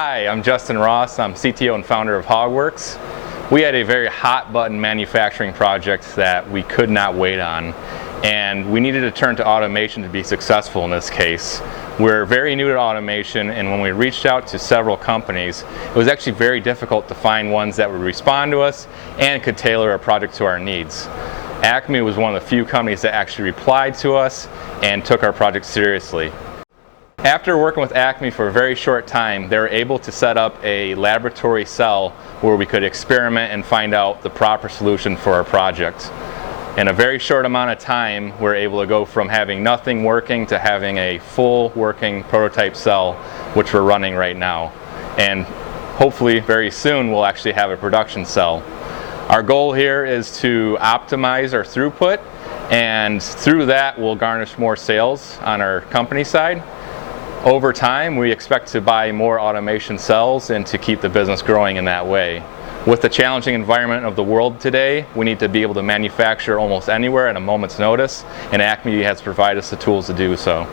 Hi, I'm Justin Ross. I'm CTO and founder of HogWorkz. We had a very hot button manufacturing project that we could not wait on, and we needed to turn to automation to be successful in this case. We're very new to automation, and when we reached out to several companies, it was actually very difficult to find ones that would respond to us and could tailor a project to our needs. Acme was one of the few companies that actually replied to us and took our project seriously. After working with Acme for a very short time, they were able to set up a laboratory cell where we could experiment and find out the proper solution for our project. In a very short amount of time, we're able to go from having nothing working to having a full working prototype cell, which we're running right now. And hopefully very soon we'll actually have a production cell. Our goal here is to optimize our throughput, and through that we'll garnish more sales on our company side. Over time, we expect to buy more automation cells and to keep the business growing in that way. With the challenging environment of the world today, we need to be able to manufacture almost anywhere at a moment's notice, and Acme has provided us the tools to do so.